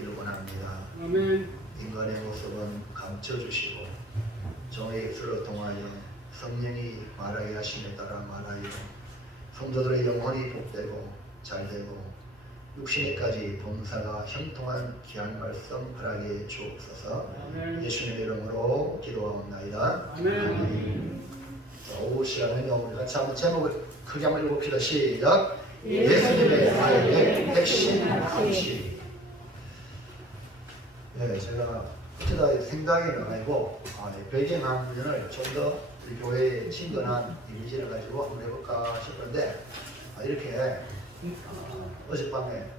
있기를 원합니다. 아멘. 인간의 모습은 감춰주시고 종의 입술을 통하여 성령이 말하게 하심에 따라 말하여 성도들의 영혼이 복되고 잘되고 육신에까지 봉사가 형통한 귀한 말씀 허락해 주옵소서. 아멘. 예수님의 이름으로 기도하옵나이다. 아멘. 자, 오후 시간은요 우리 같이 한번 제목을 크게 한번 읽어봅시다. 시작. 예수님의 사역의 핵심 감시. 네, 제가 어쩌다 생각이 나가지고 배경 화면을 좀 더 우리 교회에 친근한 이미지를 가지고 한번 해볼까 싶은데 이렇게 어젯밤에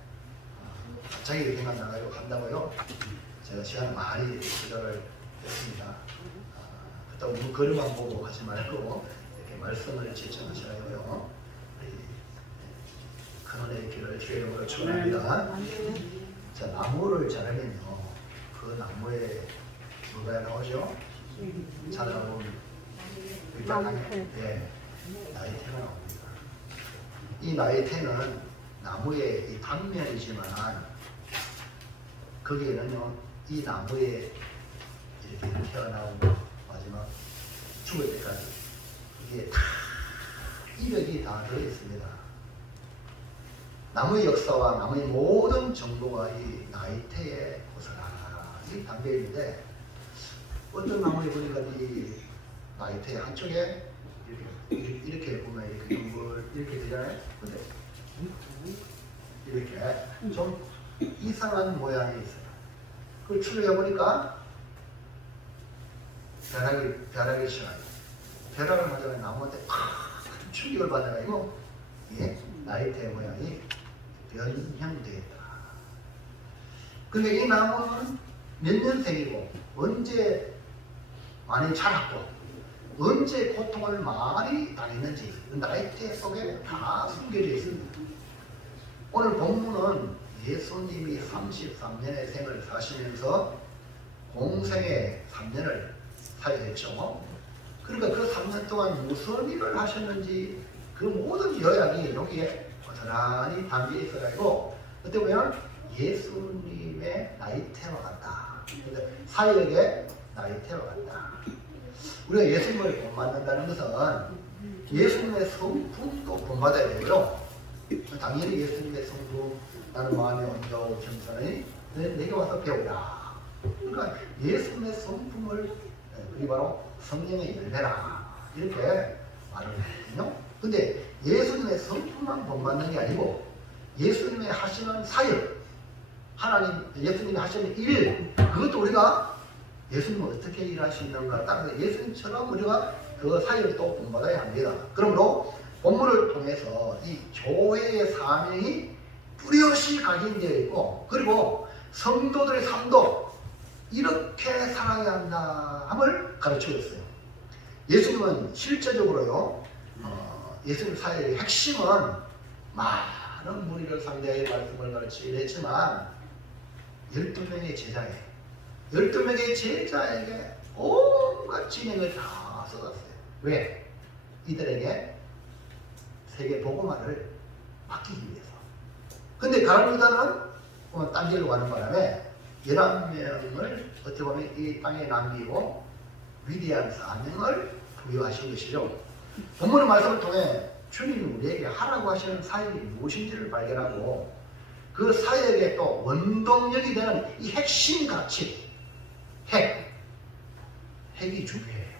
갑자기 생각나가지고 한다고요. 제가 시간을 많이 투자를 했습니다. 그렇다고 누구 그림만 보고 하지 말고 이렇게 말씀을 실천하시라고요. 큰은혜의 길을 주의 이름으로 축원합니다. 자, 나무를 자르면요 그 나무에 뭐가 나오죠? 자라본 네, 나이테가 나옵니다. 이 나이테는 나무의 이 단면이지만 거기에는요 이 나무에 이렇게 태어나고 마지막 죽을 때까지 이게 다 이력이 다 들어있습니다. 나무의 역사와 나무의 모든 정보가 이 나이테에 고스란히 담겨 있는데 어떤 나무에 보니까 이 나이테 한쪽에 이렇게 보면 이렇게 둥글 이렇게 되잖아요. 근데 이렇게 좀 이상한 모양이 있어요. 그걸 추려해 보니까 벼락이 시작해요. 벼락을 맞으면 나무한테 큰 충격을 받아가지고 이게 나이테 모양이 변형되었다. 근데 이 나무는 몇 년생이고 언제 많이 자랐고 언제 고통을 많이 당했는지 나이테 속에 다 숨겨져 있습니다. 오늘 본문은 예수님이 33년의 생을 사시면서 공생의 3년을 사역했죠. 그러니까 그 3년 동안 무슨 일을 하셨는지 그 모든 요약이 여기에 고스란히 담겨 있어가지고 어떻게 보면 예수님의 나이테와 같다. 사역의 나이테와 같다. 우리가 예수님을 본받는다는 것은 예수님의 성품도 본받아야 되고요. 당연히 예수님의 성품, 나는 마음이 온전하고 겸손하니 내게 와서 배우라. 그러니까 예수님의 성품을 그게 바로 성령의 열매라 이렇게 말을 했거든요. 근데 예수님의 성품만 본받는 게 아니고 예수님의 하시는 사역, 예수님이 하시는 일, 그것도 우리가 예수님은 어떻게 일하시는가 따라서 예수님처럼 우리가 그 사역을 또 본받아야 합니다. 그러므로 본문을 통해서 이 교회의 사명이 뚜렷이 각인되어 있고 그리고 성도들의 삶도 이렇게 살아야 한다함을 가르치고 있어요. 예수님은 실제적으로요 예수님 사역의 핵심은 많은 무리를 상대하여 말씀을 가르치긴 했지만 12명의 제자예요. 12명의 제자에게 온갖 진행을 다 쏟았어요. 왜? 이들에게 세계 복음화를 맡기기 위해서. 근데 가룟 유다는 딴 길로 가는 바람에 11명을 어떻게 보면 이 땅에 남기고 위대한 사명을 부여하신 것이죠. 본문의 말씀을 통해 주님이 우리에게 하라고 하시는 사역이 무엇인지를 발견하고 그 사역의 또 원동력이 되는 이 핵심 가치, 핵이 중요해요.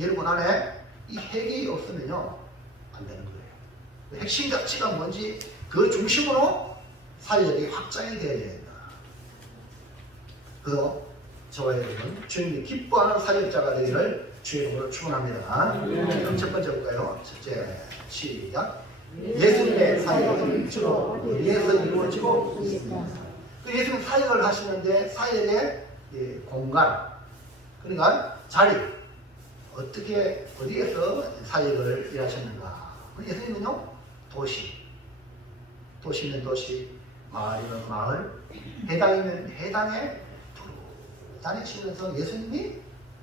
여러분 안에 이 핵이 없으면요 안 되는 거예요. 그 핵심 가치가 뭔지 그 중심으로 사역이 확장이 되어야 된다. 그래서 저와 여러분 주님이 기뻐하는 사역자가 되기를 주의 이름으로 축원합니다. 그럼 첫 번째 볼까요? 첫째 시작. 예수님의 사역은 주로 어디에서 이루어지고 있습니다. 예수님 사역을 하시는데 사역의 공간, 그러니까 자리, 어떻게 어디에서 사역을 일하셨는가? 예수님은요 도시면 도시, 마을이면 마을, 해당이면 해당에 다니시면서 예수님이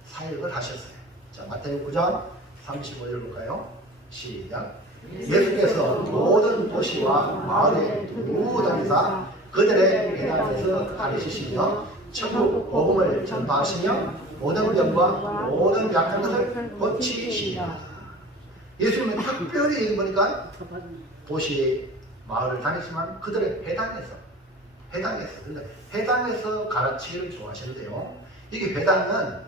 사역을 하셨어요. 자, 마태복음 9장 35절 볼까요? 시작. 예수께서 모든 도시와 마을에 두루 다니사 그들의 회당에서 가르치시며 천국 복음을 전파하시며 모든 병과 모든 약한 것을 고치시니라. 예수님은 특별히 보니까 도시 마을을 다니지만 그들의 회당에서 가르치기를 좋아하시는데요. 이게 회당은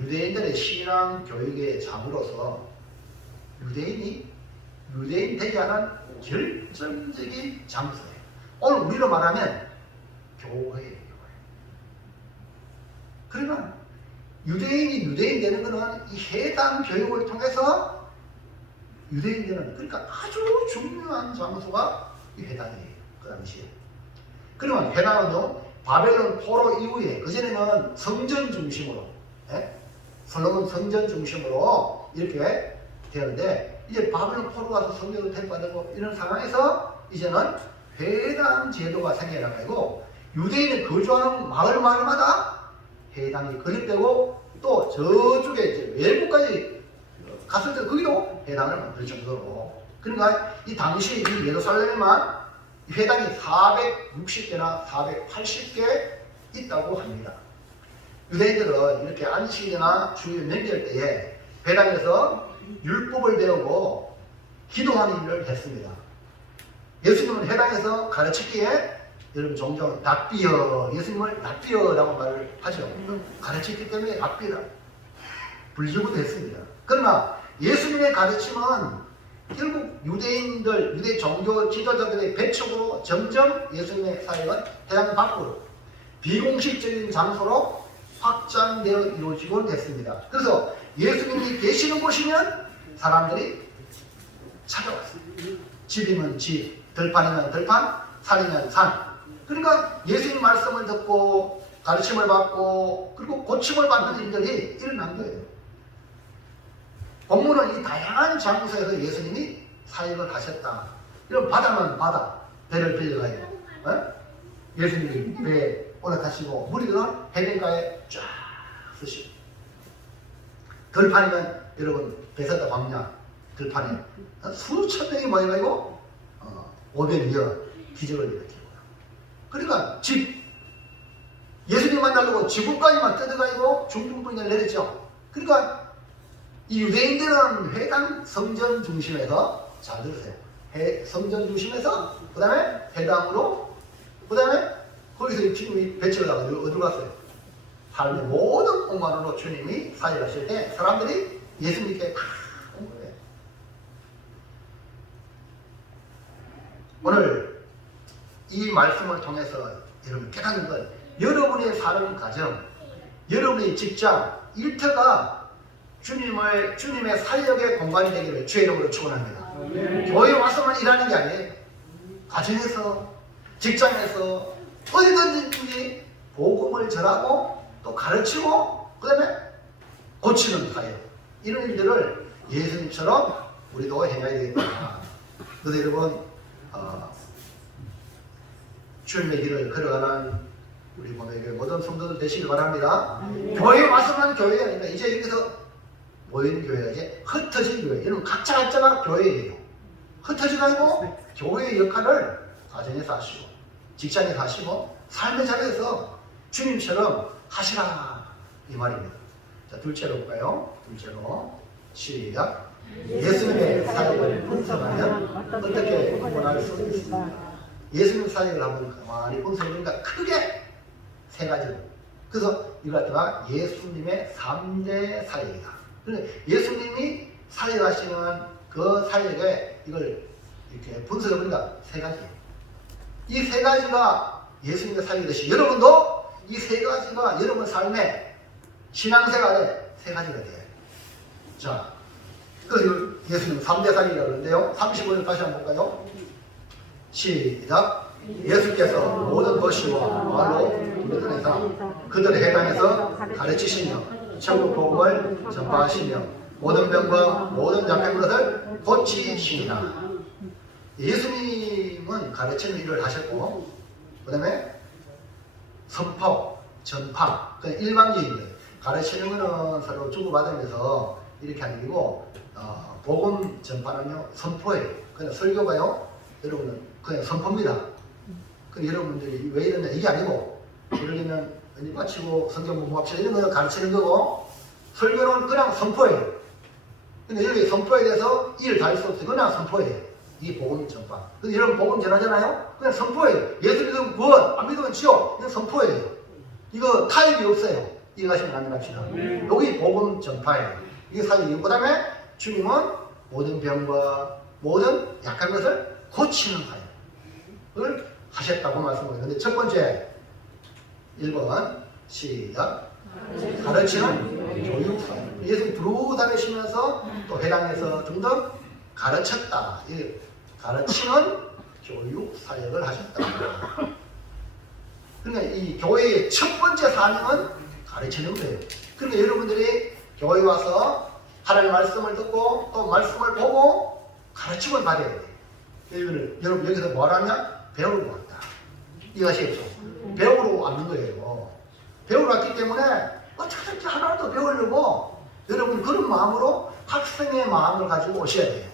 유대인들의 신앙 교육의 장으로서 유대인 되게 하는 결정적인 장소예요. 오늘 우리로 말하면 교회예요. 그러나 유대인이 유대인 되는 것은 이 해당 교육을 통해서 유대인 되는, 그러니까 아주 중요한 장소가 이 회당이에요. 그 당시에. 그러면 회당은요, 바벨론 포로 이후에, 그전에는 성전 중심으로, 솔로몬 성전 중심으로 이렇게 되는데, 이제 바벨론 포로 가서 성전을 택받고 이런 상황에서 이제는 회당 제도가 생겨나가지고 유대인이 거주하는 마을마다 회당이 건립되고, 또 저쪽에 이제 외국까지 갔을 때 거기도 회당을 만들 정도로. 그러니까 이 당시 이 예루살렘에만 회당이 460개나 480개 있다고 합니다. 유대인들은 이렇게 안식이나 주일 명절 때에 회당에서 율법을 배우고 기도하는 일을 했습니다. 예수님은 회당에서 가르치기에 여러분 종종 랍비여, 예수님을 랍비여라고 말을 하죠. 가르치기 때문에 랍비라 불리기도 했습니다. 그러나 예수님의 가르침은 결국 유대 종교 지도자들의 배척으로 점점 예수님의 사역은 회당 밖으로 비공식적인 장소로 확장되어 이루어지곤 됐습니다. 그래서 예수님이 계시는 곳이면 사람들이 찾아왔습니다. 집이면 집, 들판이면 들판, 산이면 산. 그러니까 예수님 말씀을 듣고 가르침을 받고 그리고 고침을 받는 일들이 일어난 거예요. 본문은 이 다양한 장소에서 예수님이 사역을 하셨다. 이런 바다면 바다, 배를 빌려가요. 예수님이 배에 올라타시고 무리들은 해변가에 쫙 쓰시고, 들판이면 여러분 베세다 광야 들판에 수천 명이 모여가지고 500여 기적을 일으키고요. 그러니까 예수님 만나려고 지구까지만 뜯어가지고 중풍분을 내렸죠. 그러니까 이 유대인들은 회당 성전 중심에서, 잘 들으세요, 성전 중심에서 그 다음에 회당으로, 그 다음에 거기서 주님이 배치를 하고 어디로 갔어요? 삶의 모든 공간으로 주님이 사역하실 때 사람들이 예수님께 다 온 거예요. 오늘 이 말씀을 통해서 여러분 깨닫는 건, 여러분의 사는 가정, 여러분의 직장, 일터가 주님의 사역의 공간이 되기를 주의 이름으로 축원합니다. 교회에 와서만 일하는 게 아니에요. 가정에서, 직장에서, 어디든지 복음을 전하고 또 가르치고 그 다음에 고치는 사역, 이런 일들을 예수님처럼 우리도 해야 되겠다. 그래서 여러분 주님의 길을 걸어가는 우리 모든 성도들 되시길 바랍니다. 교회에 와서만 교회가 아닙니다. 이제 여기서 모이는 교회가 이제 흩어진 교회, 여러분 각자가 교회예요. 흩어지고 아니고 교회의 역할을 가정에서 하시고 직장에서 하시고 삶의 자리에서 주님처럼 하시라, 이 말입니다. 자, 둘째로 볼까요? 둘째로 시작. 예수님의 사역을 분석하면 어떻게 구분할 수 있습니까? 예수님 사역을 한번 가만히 분석해보니까 크게 세 가지로. 그래서 이걸 갖다가 예수님의 3대 사역이다. 그런데 예수님이 사역하시는 그 사역에 이걸 이렇게 분석해보니까 세 가지예요. 이 세 가지가 예수님의 사역이듯이 여러분도 이 세 가지가 여러분 삶의 신앙생활에 세 가지가 돼요. 자, 그래서 예수님 3대 사역이라고 그러는데요. 35절 다시 한번 볼까요? 시작. 예수께서 모든 도시와 마을로 돌아다니사 그들의 회당에서 가르치시며 천국 복음을 전파하시며 모든 병과 모든 약한 것을 고치시니라. 예수님은 가르치는 일을 하셨고, 그 다음에 선포, 전파, 그냥 일반적인 것, 가르치는 것은 서로 주고받으면서 이렇게 하는 일이고, 복음 전파는요 선포예요. 그냥 설교가요 여러분은 그냥 선포입니다. 그 여러분들이 왜 이러냐 이게 아니고 그러려면 은혜 바치고 성경 공부합시다 이런 거 가르치는 거고 설교는 그냥 선포예요. 근데 여기 선포에 대해서 일 다 할 수 없어요. 그냥 선포예요. 이게 복음 전파. 근데 여러분 복음 전하잖아요. 그냥 선포예요. 예수 믿으면 구원, 안 믿으면 지옥. 이거 선포예요. 이거 타협이 없어요. 이해가시면 안 됩니다. 여기 복음 전파예요. 이게 사실이고 그 다음에 주님은 모든 병과 모든 약한 것을 고치는 사역을 하셨다고 말씀드려요. 근데 첫 번째 1번 시작. 가르치는 교육사역. 예수 두루 다니시면서 또 회당에서 등등 가르쳤다. 가르치는 교육사역을 하셨다. 그러니까 이 교회의 첫 번째 사명은 가르치는 거예요. 그러니까 여러분들이 교회 와서 하나님의 말씀을 듣고 또 말씀을 보고 가르침을 받아야 돼요. 여러분 여기서 뭘 하냐? 배우러 왔다. 이해하시겠죠? 배우러 왔는 거예요. 배우러 왔기 때문에 어떻게든지 하나를 더 배우려고 여러분 그런 마음으로 학생의 마음을 가지고 오셔야 돼요.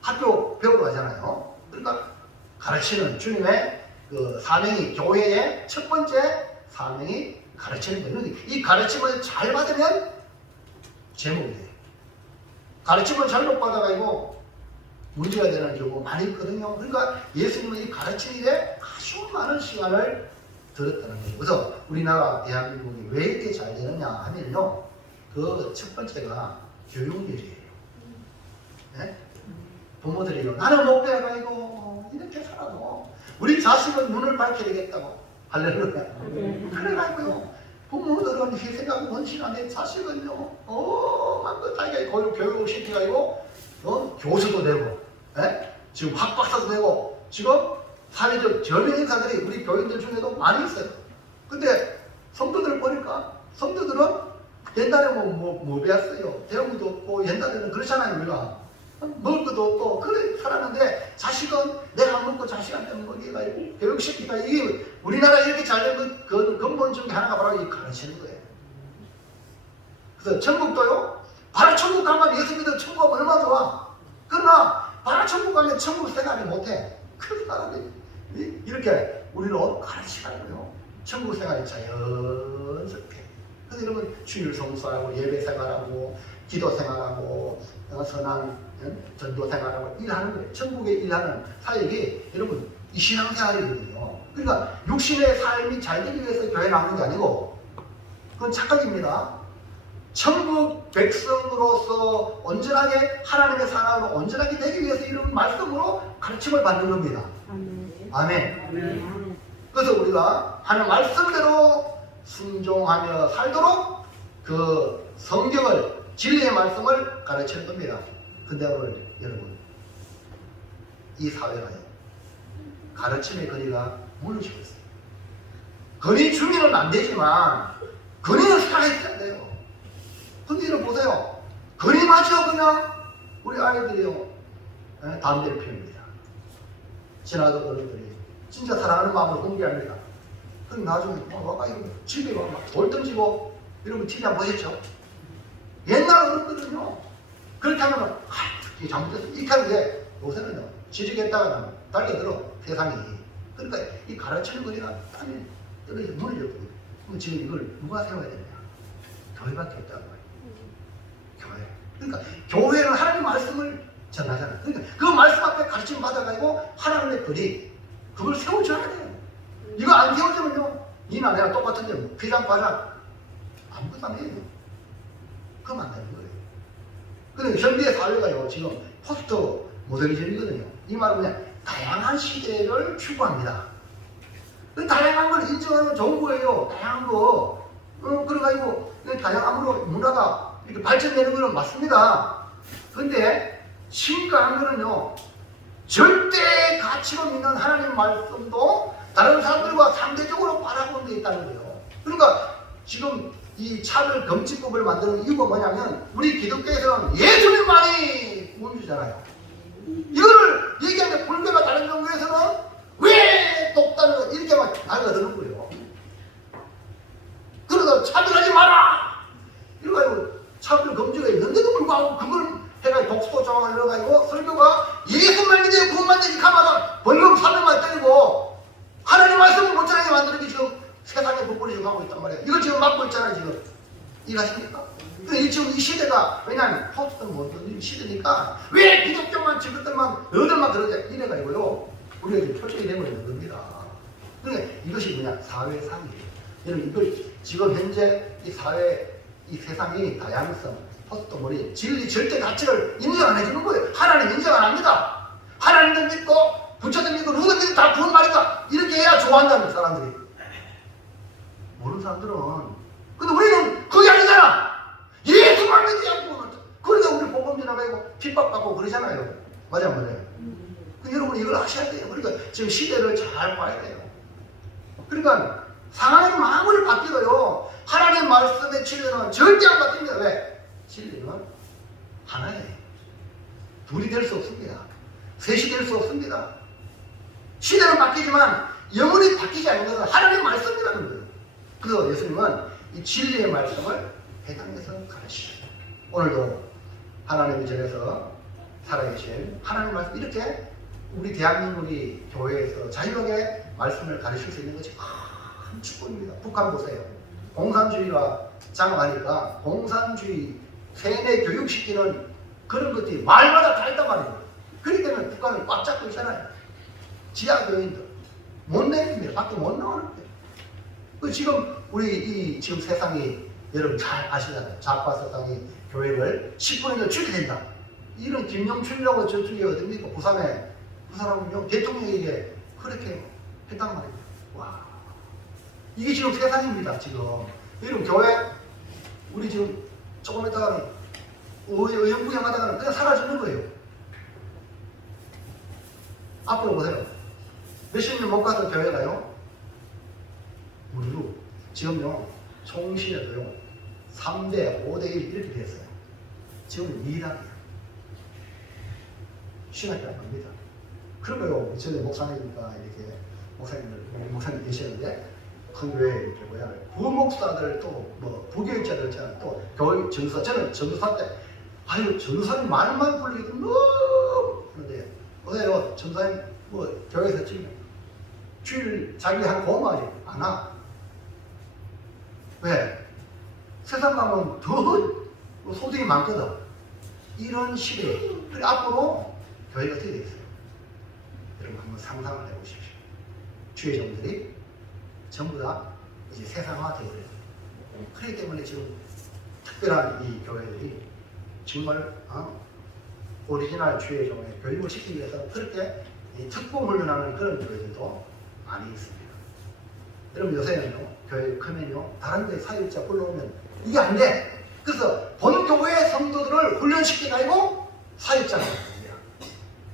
학교 배우러 가잖아요. 그러니까 가르치는 주님의 그 사명이 교회의 첫 번째 사명이 가르치는 거예요. 이 가르침을 잘 받으면 제목이 돼요. 가르침을 잘못 받아가지고 문제가 되는 경우가 많이 있거든요. 그러니까 예수님은 이 가르치는 일에 아주 많은 시간을 들었다는 거예요. 그래서 우리나라 대한민국이 왜 이렇게 잘 되느냐 하면요. 그 첫 번째가 교육열이에요. 네? 부모들이요. 나는 못 배워가지고 이렇게 살아도 우리 자식은 눈을 밝혀야 되겠다고. 할렐루야. 그래가지고요. 부모들은 희생하고 헌신하는 자식은요. 막 자기가 교육을 시켜가지고 교수도 되고 지금 학박사도 되고 지금 사회적 저명 인사들이 우리 교인들 중에도 많이 있어요. 근데 성도들을 보니까 성도들은 옛날에 뭐 배웠어요. 배운 것도 없고 옛날에는 그렇잖아요. 우리가 먹을 것도 없고 그래 살았는데 자식은 내가 안 먹고 자식한테 먹이가 교육시키니까 이게 우리나라 이렇게 잘된 그 근본 중에 하나가 바로 이 가르치는 거예요. 그래서 천국도요. 바로 천국 가면 예수 믿으면 천국 가면 얼마나 좋아. 그러나 바로 천국 가면 천국 생활을 못해. 그 사람이 이렇게 우리는 가르치라고요. 천국 생활이 자연스럽게. 그래서 여러분 주일 성수하고 예배 생활하고 기도 생활하고 선한 전도 생활하고 일하는 거예요. 천국에 일하는 사역이 여러분 이 신앙생활이거든요. 그러니까 육신의 삶이 잘 되기 위해서 교회 나오는 게 아니고 그건 착각입니다. 천국 백성으로서 온전하게 하나님의 사랑으로 온전하게 되기 위해서 이런 말씀으로 가르침을 받는 겁니다. 아멘. 그래서 우리가 하나님 말씀대로 순종하며 살도록 그 성경을 진리의 말씀을 가르치는 겁니다. 근데 오늘 여러분 이 사회가요 가르침의 거리가 무너지고 있어요. 거리 주기는 안 되지만 거리는 살아있어야 돼요. 근데 여러분 보세요. 거리마저 그냥 우리 아이들이요 담배를 피웁니다. 지나가던 어른들이 진짜 사랑하는 마음으로 공개합니다. 그럼 나중에 와가지고 집에 막 돌 던지고 이러면 TV 안 보셨죠? 옛날 어른들은요 그렇게 하면 이게 잘못됐어 이렇게 하는데 요새는요 지지겠다가 달려들어 세상이. 그러니까 이 가르치는 거리가 땅에 떨어져 무너졌거든요. 그럼 지금 이걸 누가 세워야 되느냐? 교회밖에 없다는 거예요. 교회. 그러니까 교회는 하나님 말씀을 전하잖아요. 그러니까 그 말씀 앞에 가르침 받아가지고 하나님의 거리 그걸 세워줘야 돼요. 이거 안 세워주면요 니나 내가 똑같은데 피장 과장 아무것도 안 해요. 그럼 안 되는 거예요. 근데 현대 사회가요 지금 포스트 모더니즘이거든요. 이 말은 그냥 다양한 시대를 추구합니다. 다양한 걸 인정하면 좋은 거예요. 다양한 거. 그래가지고 다양함으로 문화가 이렇게 발전되는 거는 맞습니다. 근데 심각한 거는요 절대 가치로 믿는 하나님 말씀도 다른 사람들과 상대적으로 바라보는 데 있다는 거예요. 그러니까 지금 이 차별 금지법을 만드는 이유가 뭐냐면 우리 기독교에서는 예수님만이 구원주잖아요. 이거를 얘기하는데 불교가 다른 종교에서는 왜 돕다는 거 이렇게 막 알아듣는 거예요. 그러다 차별하지 마라! 이래가지고 차별 금지가 있는데도 불구하고 그걸 해가지고 독소 조항을 넣어가지고 설교가 예수만 믿어야 구원만 되지 가마가 벌금 300만 때리고 만드는 게 지금 세상의 복권이 지금 하고 있단 말이에요. 이걸 지금 막고 있잖아요, 지금. 이해가십니까? 근데 지금 이 시대가, 왜냐하면 포스트 모던 시대니까, 왜 기독교만, 저것들만, 너들만 그러냐, 이래가지고요. 우리가 지금 표적이 되고 있는 겁니다. 그러니까 이것이 뭐냐, 사회상이에요. 여러분, 이걸 지금 현재 이 사회, 이 세상이 다양성, 포스트 모던, 진리, 절대 가치를 인정 안 해주는 거예요. 하나님 인정 안 합니다. 하나님을 믿고, 부처님 믿고, 누구든 믿고 다 구원 말이다. 이렇게 해야 좋아한다는 사람들이. 모르는 사람들은. 근데 우리는 그게 아니잖아. 예수만 믿지 않고. 그러니까 우리 복음 전하고 핍박받고 그러잖아요. 맞아요, 맞아요. 여러분 이걸 아셔야 돼요. 그러니까 지금 시대를 잘 봐야 돼요. 그러니까 상황이 마음을 바뀌어요. 하나님 말씀의 진리는 절대 안 바뀝니다. 왜? 진리는 하나예요. 둘이 될 수 없습니다. 셋이 될 수 없습니다. 시대는 바뀌지만 영원히 바뀌지 않는 것은 하나님의 말씀이라는 거예요. 그래서 예수님은 이 진리의 말씀을 해당해서 가르치셔요. 오늘도 하나님의 전에서 살아계신 하나님의 말씀, 이렇게 우리 대한민국이 교회에서 자유하게 말씀을 가르칠 수 있는 것이 큰 축복입니다. 북한 보세요. 공산주의가 장악하니까 공산주의 세뇌 교육시키는 그런 것들이 말마다 다 있단 말이에요. 그렇기 때문에 북한을 꽉 잡고 있잖아요. 지하교인들 못 내립니다. 밖에 못 나오는 거예요. 지금 우리 이 지금 세상이 여러분 잘 아시잖아요. 좌파 세상이 교회를 10분을 줄여야 된다. 이런 김영춘이라고 저쪽에 어딥니까? 부산에 그 사람은요 대통령에게 그렇게 했단 말이에요. 와, 이게 지금 세상입니다. 지금 여러분 교회 우리 지금 조금 있다가는 의형부양하다가는 그냥 사라지는 거예요. 앞으로 보세요. 몇십 년 못 가서 교회 가요. 우리도 지금요 총신에도요 3대, 5대 1 이렇게 됐어요. 지금은 2단이에요. 신학이 안 갑니다. 그러고요 전에 목사님이니까 이렇게 목사님 계시는데 큰 교회에 이렇게 뭐야 부목사들 또 뭐 부교육자들 있잖아요. 또 교육 전도사, 저는 전도사 때 아유 전도사님 말만 불리기도 너무 그런데 어때요 전도사님 뭐 교회에서 지금 주일 자기 한 고마워하지 않아. 왜? 세상 가면 더 소득이 많거든. 이런 시대에. 그래 앞으로 교회가 어떻게 되겠어요? 여러분 한번 상상을 해보십시오. 주의 종들이 전부 다 이제 세상화 되어버려요. 그렇기 때문에 지금 특별한 이 교회들이 정말 오리지널 주의 종의 교육을 시키기 위해서 그렇게 특보 훈련하는 그런 교회들도 많이 있습니다. 여러분 요새는요 교회 크면요 다른 데 사역자 불러오면 이게 안 돼. 그래서 본 교회 성도들을 훈련시켜 가지고 사역자가 됩니다.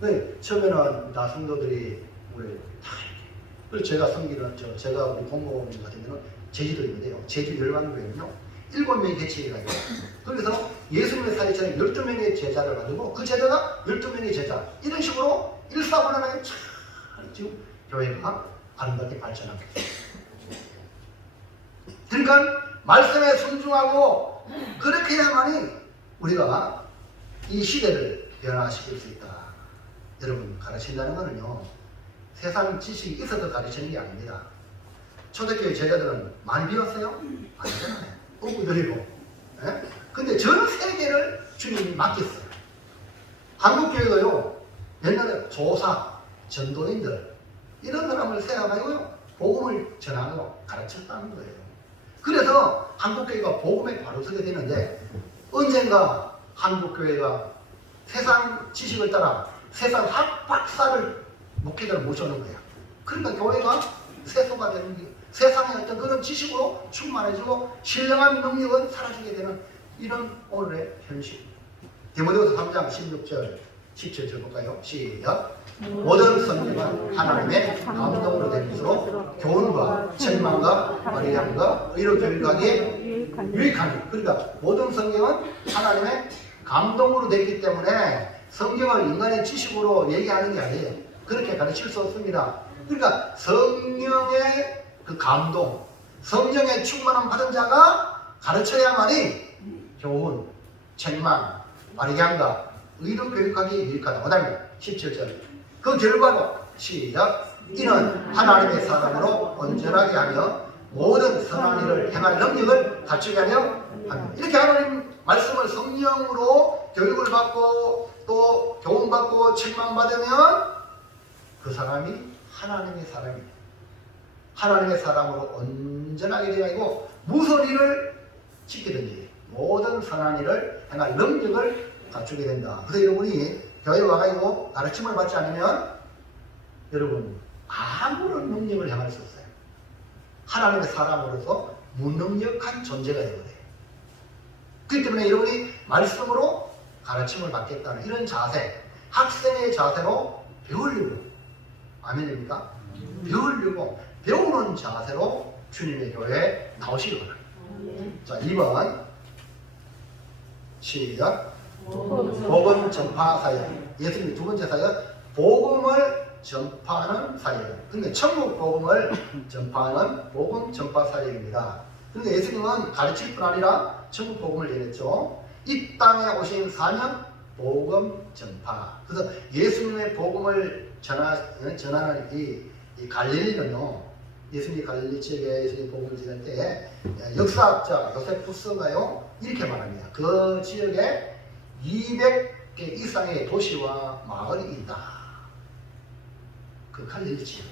네, 처음에는 나 성도들이 우리 다 이렇게. 그래서 제가 섬기는 제가 우리 공무원님 같은 경우는 제주도인데요. 제주 열방교회는요 7명이 개최해가지고 거기서 예수님의 사역자는 12명의 제자를 가지고 그 제자가 12명의 제자 이런 식으로 일사분란하게 잘 지금 교회가 아름답게 발전하고 있습니다. 그러니까 말씀에 순종하고 그렇게 해야만이 우리가 이 시대를 변화시킬 수 있다. 여러분 가르친다는 것은요 세상 지식이 있어서 가르치는 게 아닙니다. 초대교회 제자들은 많이 배웠어요? 아니잖아요. ؤ구들이고. 근데 전 세계를 주님이 맡겼어요. 한국교회도요 옛날에 조사, 전도인들 이런 사람을 세워가지고요 복음을 전하고 가르쳤다는 거예요. 그래서 한국교회가 복음에 바로 서게 되는데 언젠가 한국교회가 세상 지식을 따라 세상 학박사를 목회자를 모셔놓은 거야. 그러니까 교회가 세소가 되는 게 세상의 어떤 그런 지식으로 충만해지고 신령한 능력은 사라지게 되는 이런 오늘의 현실. 디모데후서 3장 16절 17절 볼까요? 시작. 모든 성경은 하나님의 감동으로 된 것으로 교훈과 책망과 말이함과 의로 교육하기에 유익하니. 그러니까 모든 성경은 하나님의 감동으로 됐기 때문에 성경을 인간의 지식으로 얘기하는 게 아니에요. 그렇게 가르칠 수 없습니다. 그러니까 성령의 그 감동, 성령의 충만함 받은 자가 가르쳐야만이 교훈, 책망, 말이함과 의로 교육하기 유익하다. 그 다음에 17절. 그 결과로 시작. 이는 하나님의 사람으로 온전하게 하며 모든 선한 일을 행할 능력을 갖추게 하려 합니다. 이렇게 하나님 말씀을 성령으로 교육을 받고 또 교훈받고 책망받으면 그 사람이 하나님의 사람입니다. 하나님의 사람으로 온전하게 되어 있고 무슨 일을 지키든지 모든 선한 일을 행할 능력을 갖추게 된다. 그래서 여러분이 교회에 와가지고 가르침을 받지 않으면 여러분 아무런 능력을 행할 수 없어요. 하나님의 사람으로서 무능력한 존재가 되거든요. 그렇기 때문에 여러분이 말씀으로 가르침을 받겠다는 이런 자세, 학생의 자세로 배우려고, 아멘입니까? 배우려고, 배우는 자세로 주님의 교회에 나오시기 바랍니다. 자, 2번 시작. 복음 전파 사역. 예수님의 두 번째 사역, 복음을 전파하는 사역. 그러니까 천국 복음을 전파하는 복음 전파 사역입니다. 그러니까 예수님은 가르칠 뿐 아니라 천국 복음을 전했죠. 이 땅에 오신 사명 복음 전파. 그래서 예수님의 복음을 전하는 이 갈릴리는요, 예수님이 갈릴리 지역에 예수님 복음을 전할 때 역사학자 요세푸스가요 이렇게 말합니다. 그 지역에 200개 이상의 도시와 마을이 있다. 그 갈릴리 지역.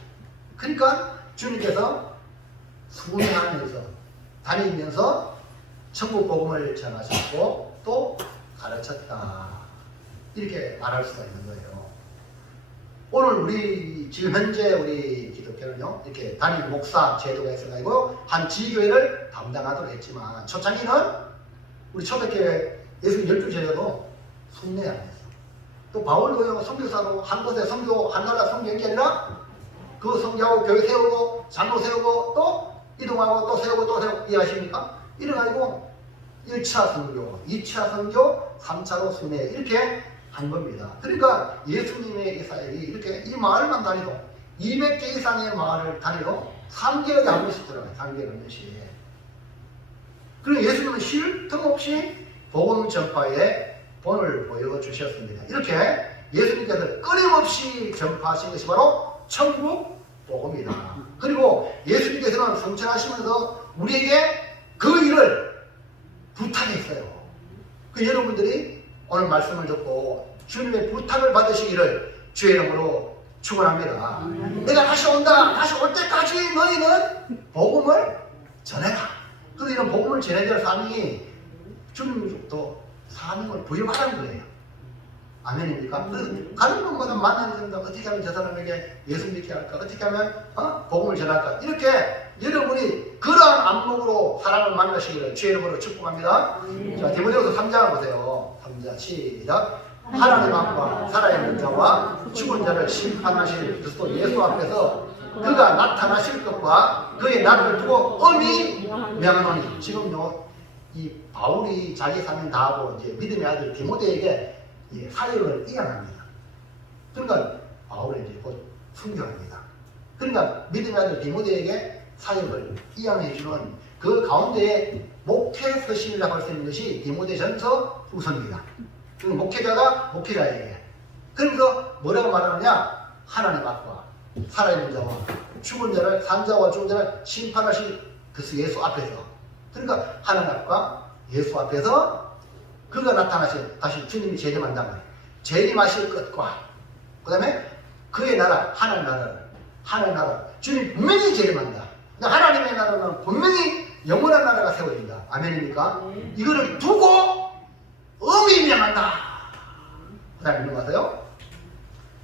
그러니까 주님께서 순회하면서 다니면서 천국 복음을 전하셨고 또 가르쳤다. 이렇게 말할 수가 있는 거예요. 오늘 우리 지금 현재 우리 기독교는요 이렇게 단임 목사 제도가 있어가지고 한 지교회를 담당하도록 했지만 초창기는 우리 초대교회 예수님 12제자도 순례 안 했어. 또 바울도요 선교사로 한 곳에 선교 한 나라 선교한 게 아니라 그 선교하고 교회 세우고 장로 세우고 또 이동하고 또 세우고 또 세우고 이해하십니까? 이래가지고 1차 선교, 2차 선교, 3차로 순회 이렇게 한 겁니다. 그러니까 예수님의 이 사역이 이렇게 이 마을만 다니도 200개 이상의 마을을 다니도 3개월에 한 번씩 들어가요. 3개월에 한 번씩. 그리고 예수님은 쉴 틈 없이 복음 전파에 본을 보여주셨습니다. 이렇게 예수님께서 끊임없이 전파하신 것이 바로 천국 복음이다. 그리고 예수님께서는 성천하시면서 우리에게 그 일을 부탁했어요. 그 여러분들이 오늘 말씀을 듣고 주님의 부탁을 받으시기를 주의 이름으로 축원합니다. 내가 다시 온다. 다시 올 때까지 너희는 복음을 전해라. 그래서 이런 복음을 전해야 될 사명이 주님으로부터 사명을 부여받은 거예요. 아멘입니까? 그래서 가는 곳마다 만나는 사람들 어떻게 하면 저 사람에게 예수 믿게 할까? 어떻게 하면 복음을 전할까? 이렇게 여러분이 그러한 안목으로 사람을 만나시기를 주의 이름으로 축복합니다. 자, 디모데후서 3장 보세요. 3장 시작. 하나님 앞과 살아있는 자와 죽은 자를 심판하실 그리스도 예수 앞에서 그가 나타나실 것과 그의 날을 두고 엄히 명하노니. 지금요 이 바울이 자기 사명 다하고 이제 믿음의 아들 디모데에게 사역을 이양합니다. 그러니까 바울이 이제 곧 순교합니다. 그러니까 믿음의 아들 디모데에게 사역을 이양해주는 그 가운데에 목회 서신이라고 할 수 있는 것이 디모데전서 후서입니다. 목회자가 목회자에게. 그래서 뭐라고 말하느냐? 하나님 앞과 살아있는 자와 죽은 자를, 산자와 죽은 자를 심판하실 그리스도 예수 앞에서. 그러니까 하나님 앞과 예수 앞에서 그가 나타나신, 다시 주님이 재림한단 말이에요. 재림하실 것과 그 다음에 그의 나라, 하나님 나라, 주님 분명히 재림한다. 하나님의 나라는 분명히 영원한 나라가 세워진다. 아멘입니까? 이거를 두고 엄히 명한다. 그 다음에 넘어가세요.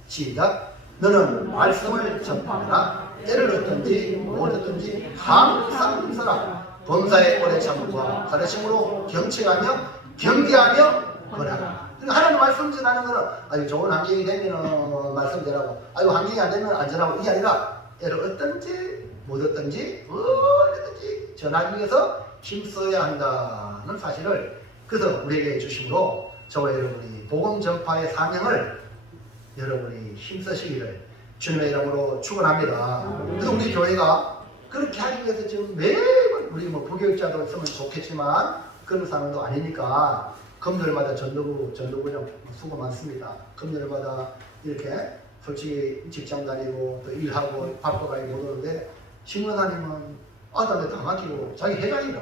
시작. 너는 말씀을 전파하라. 때를 얻든지 못 얻든지 항상 서라. 본사의 오래 참음과 가르침으로 경청하며 경계하며 권하라. 그러니까 하나님 말씀 전하는 거는 아주 좋은 환경이 되면 말씀 전하고 아주 환경이 안 되면 안 전하고 이게 아니라 때를 얻든지 못 얻든지 어디든지 전하기 위해서 힘써야 한다는 사실을 그래서 우리에게 주심으로 저와 여러분이 복음 전파의 사명을 여러분이 힘쓰시기를 주님의 이름으로 축원합니다. 그래서 우리 교회가 그렇게 하기 위해서 지금 매번 우리 뭐 부교육자도 있으면 좋겠지만 그런 상황도 아니니까 금요일마다 전도부장 수고 많습니다. 금요일마다 이렇게 솔직히 직장 다니고 또 일하고 바빠가지고 못 오는데 신문사님은 아들한테 다 맡기고 자기 회장이라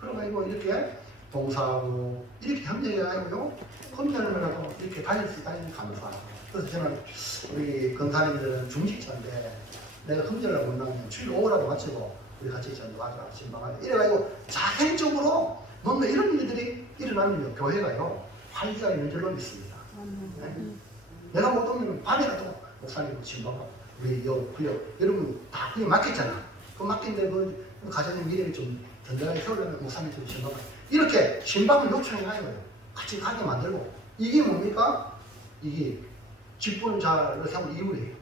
그래가지고 이렇게 봉사하고 이렇게 협력해가지고요 금전을 하고 이렇게 다닐 수 있다니 감사. 그래서 저는 우리 건사님들은 중직자인데 내가 금전을 못 나오면 주일 오후라도 마치고 우리 같이 전도하자 신방하자 이래가지고 자생적으로 뭔가 이런 일들이 일어나면요 교회가요 활기가 있는 줄로 믿습니다. 네? 내가 못 오면 밤에라도 목사님 신방하고 우리 구역 여러분 다 그게 맡겼잖아. 그 맡긴데 그 가정의 미래를 좀 든든하게 세우려면 목사님 좀 신방하고 이렇게 신방을 요청해가지고 같이 가게 만들고 이게 뭡니까? 이게 직분자를 세운 이유예요.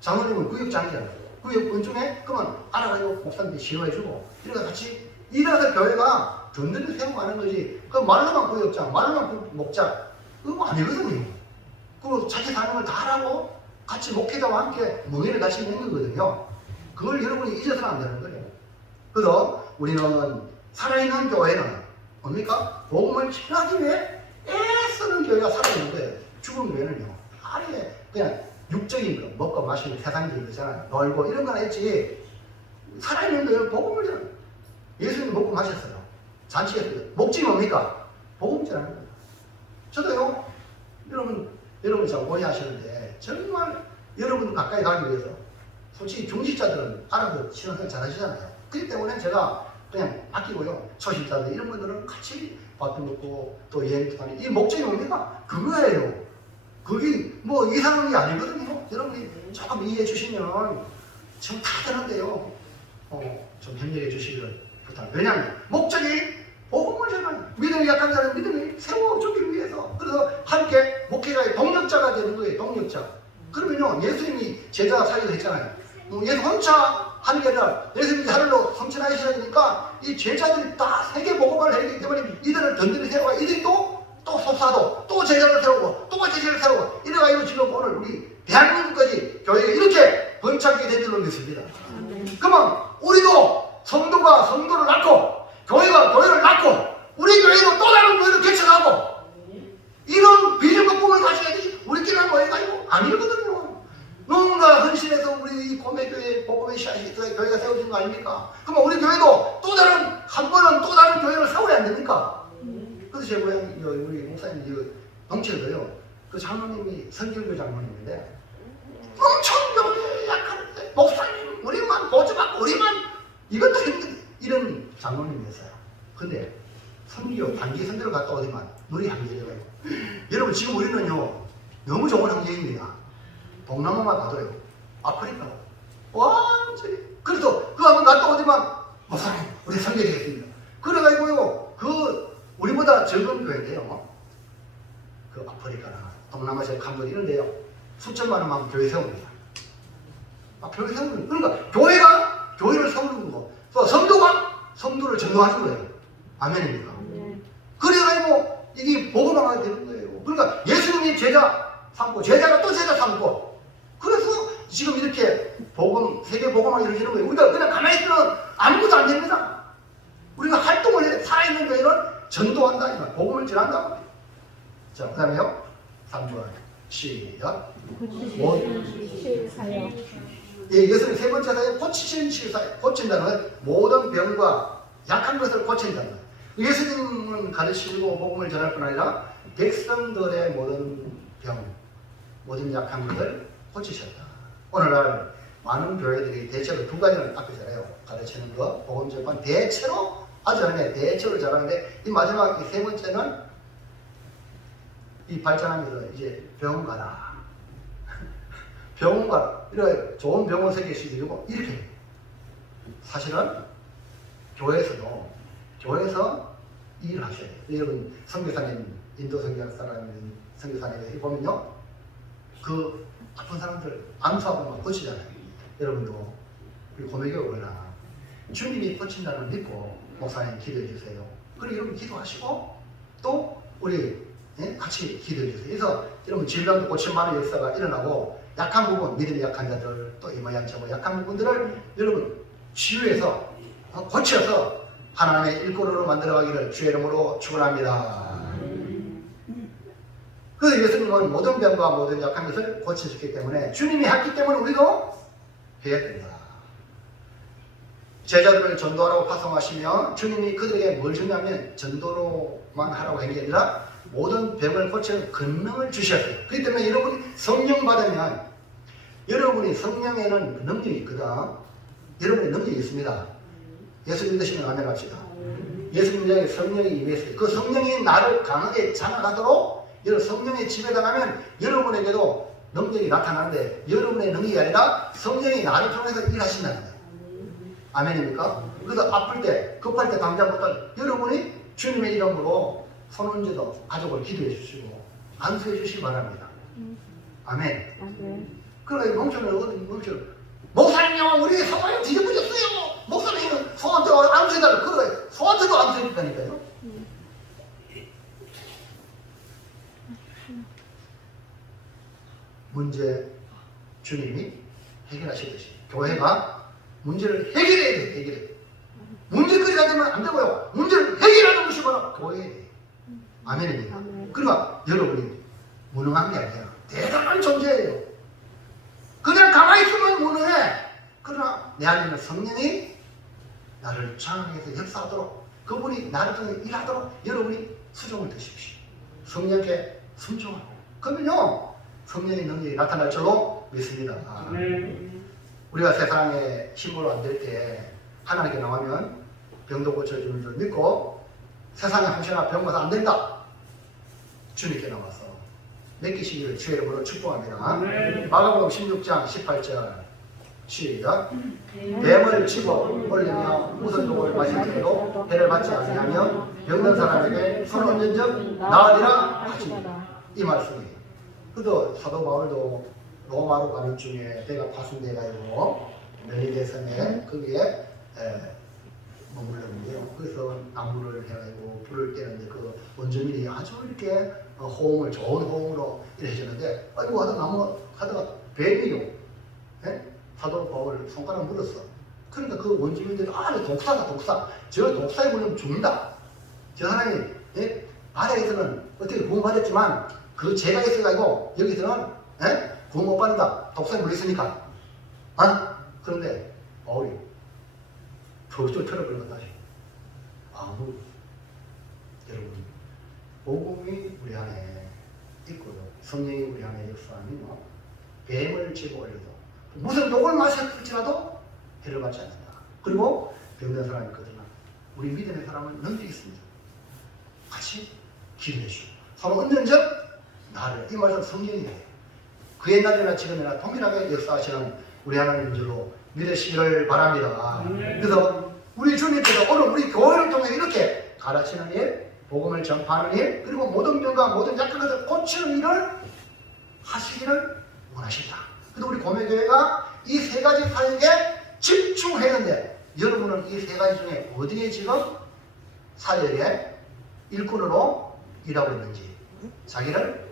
장로님은 구역장이잖아요. 구역 원중에 그러면 알아가지고 목사님들이 싫어해주고 이래서 같이 이래서 교회가 든든히 세워가는 거지. 그 말로만 구역장, 말로만 목장 그거 아니거든요. 그리고 자기 사는 걸 다 하라고 같이 목회자와 함께 멍에를 같이 있는 거거든요. 그걸 여러분이 잊어서는 안 되는 거예요. 그래서 우리는 살아있는 교회는 뭡니까? 복음을 전하기 위해 애쓰는 교회가 살아있는 거예요. 죽은 교회는요. 아예 그냥 육적인 거, 먹고 마시고 세상적인 거잖아요. 놀고 이런 거나 있지. 살아있는 교회는 복음을 전하는 거예요. 예수님 먹고 마셨어요. 잔치했어요. 목적이 뭡니까? 복음 전하는 거예요. 저도요, 여러분 잘 오해하시는데 정말 여러분 가까이 가기 위해서 솔직히 중직자들은 알아서 신앙생활 잘 하시잖아요. 그렇기 때문에 제가 그냥 맡기고요. 초신자들 이런 분들은 같이 밥도 먹고 또 여행도 다니고 이 목적이 뭡니까? 그거예요. 그게 뭐 이상한 게 아니거든요. 여러분이 조금 이해해 주시면 지금 다 되는데요. 좀 협력해 주시기를 부탁합니다. 왜냐하면 목적이 복음을 전하는 믿음이 약한 자는 믿음이 세워주기 위해서 그래서 함께 목회자의 동력자가 되는 거예요. 동력자. 그러면요 예수님이 제자 사역을 했잖아요. 예수 혼자 하는 게 아니라 예수님이 하늘로 성천하셔야 되니까 이 제자들이 다 세계 복음을 해야 되기 때문에 이들을 든든히 세워가 이들이 또 속사도 또 제자를 세우고 또 제자를 세우고 이래가지고 지금 오늘 우리 대한민국까지 교회가 이렇게 번창하게 된 줄로 믿습니다. 그러면 우리도 성도가 성도를 낳고 교회가 교회를 낳고 우리 교회도 또 다른 교회를 개척하고 이런 비전과 꿈을 가져야 되지 우리끼리만 모여가지고 아니거든요. 누군가 헌신해서 우리 고매교회 복음의 씨앗이 교회가 세워진 거 아닙니까? 그러면 우리 교회도 또 다른 한 번은 또 다른 교회를 세워야 안 됩니까? 그래서 제 고향 우리 목사님 덩치도요 그 장로님이 선결교 장로님인데 엄청 교회 약한데 목사님 우리만 보조받고 우리만 이것도 힘든 이런 장로님이었어요. 근데 선교 단기 선교를 갔다 오지만 눈이 한계예요. 여러분 지금 우리는요 너무 좋은 환경입니다. 동남아만 가도요 아프리카 완전히 그래서 그 한번 갔다 오지만 목사님 우리 선교되겠습니다. 그래가지고요 그 우리보다 적은 교회인데요 그 아프리카나 동남아시아 캄보디아 이런데요 수천만 원만 교회 세웁니다. 교회 세우는 그러니까 교회가 교회를 세우는 거고 또 성도가 성도를 전도하는 거예요. 아멘입니까? 그래가지고 이게 복음화가 되는 거예요. 그러니까 예수님이 제자 삼고 제자가 또 제자 삼고 그래서 지금 이렇게 복음 세계 복음화가 이루어지는 거예요. 우리가 그냥 가만히 있으면 아무것도 안 됩니다. 우리가 활동을 해 살아있는 교회는 전도한다 복음을 전한다. 자, 그 다음에요 3번 시작 예, 이것은 세 번째 사역 고치신 치유사역 고친다는 건 모든 병과 약한 것을 고친다는 거예요. 예수님은 가르치고 복음을 전할 뿐 아니라 백성들의 모든 병 모든 약한 것을 고치셨다. 오늘날 많은 교회들이 대체로 두 가지를 앞에 잘해요. 가르치는 거, 복음 전판 대체로 아주 잘하네. 대체로 잘하는데 이 마지막 이 세 번째는 이 발전하면서 이제 병원 가라. 병원 가라. 이렇게 좋은 병원 새기시고 이렇게 사실은 교회에서도 교회에서 일을 하셔야 돼요. 여러분 선교사님 인도 선교사님 선교사님 보면요 그 아픈 사람들 암수하고 막 고치잖아요. 여러분도 우리 고매교회 올라 주님이 고친다는 걸 믿고 목사님 기도해 주세요. 그리고 여러분 기도하시고 또 우리 같이 기도해 주세요. 그래서 여러분 질병도 고칠 만한 역사가 일어나고 약한 부분 믿음이 약한 자들 또 이 모양 저 모양 약한 부분들을 여러분 치유해서 고쳐서 하나님의 일꾼으로 만들어가기를 주의 이름으로 축원합니다. 그래서 예수님은 모든 병과 모든 약한 것을 고치셨기 때문에 주님이 했기 때문에 우리도 해야 된다. 제자들을 전도하라고 파송하시며 주님이 그들에게 뭘 주냐면 전도로만 하라고 한 게 아니라 모든 병을 고치는 권능을 주셨어요. 그렇기 때문에 여러분이 성령 받으면 여러분이 성령에는 능력이 있거든. 여러분의 능력이 있습니다. 예수 믿으시면 아멘 합시다. 예수 믿는 성령이 임했어요. 그 성령이 나를 강하게 장악하도록 여러분 성령의 지배당하면 여러분에게도 능력이 나타나는데 여러분의 능력이 아니라 성령이 나를 통해서 일하신다는 거예요. 아멘입니까? 그래서 아플 때, 급할 때 당장부터 여러분이 주님의 이름으로 손 얹어도 가족을 기도해 주시고 안수해 주시기 바랍니다. 아멘. 그러니까 멈춰는 어디 멈춰. 목사님요, 우리 성화형 뒤집어졌어요. 목사님은 소한테 안수해달라. 그래, 소한테도 안수해준다니까요. 문제 주님이 해결하시듯이 교회가 문제를 해결해야 돼요. 해결해. 문제거리가 되면 안 되고요. 문제를 해결하는 것이 바로 교회예요. 아멘입니다. 그러니까 여러분이 무능한 게 아니라 대단한 존재예요. 그냥 가만히 있으면 무능해. 그러나 내 안에 있는 성령이 나를 장악해서 역사하도록 그분이 나를 통해 일하도록 여러분이 수종을 드십시오. 성령께 순종하고 그러면요 성령의 능력이 나타날 줄로 믿습니다. 우리가 세상에 힘으로 안 될 때 하나님께 나가면 병도 고쳐주는 줄 믿고 세상에 혹시나 병 와서 안 된다 주님께 나와서 맡기시기를 주의 이름으로 축복합니다. 마가복음 16장 18절 시작. 뱀을 치고 올리며 무슨 독을 마실 때에도 해를 받지 아니하며 병든 사람에게 손 얹은 적 나으리라 하시니 이 말씀이에요. 그래도 사도 바울도 로마로 가는 중에 배가 파손돼가 있고 멜리데성에 거기에 머물렀는데요. 그래서 나무를 해가지고 불을 떼는데 그 원주민이 아주 이렇게 호응을 좋은 호응으로 이래 해줬는데 아이고 하다 나무 하다가 뱀이요. 사도 바울 손가락 물었어. 그러니까 그 원주민들이 독사다 독사. 저 독사에 물리면 죽는다. 저 사람이 바다에서는 어떻게 구원받았지만 그 죄가 있어가지고 여기서는 구원 못 받는다. 독사에 물렸으니까. 그런데 바울이 툭툭 털어버린 것 다시. 여러분 복음이 우리 안에 있고요. 성령이 우리 안에 역사하면 뱀을 치고 올려도 무슨 독을 마셨을지라도 해를 받지 않는다. 그리고 병든 사람이 있거든요. 우리 믿음의 사람은 능력이 있습니다. 같이 기도해 주시고 서로 얹는 적 나를 이 말씀 성령이에요. 그 옛날이나 지금이나 동일하게 역사하시는 우리 하나님 줄로 믿으시기를 바랍니다. 그래서 우리 주님께서 오늘 우리 교회를 통해 이렇게 가르치는 일, 복음을 전파하는 일, 그리고 모든 병과 모든 약한 것을 고치는 일을 하시기를 원하신다. 그래서 우리 고매교회가 이 세 가지 사역에 집중했는데 여러분은 이 세 가지 중에 어디에 지금 사역의 일꾼으로 일하고 있는지 자기를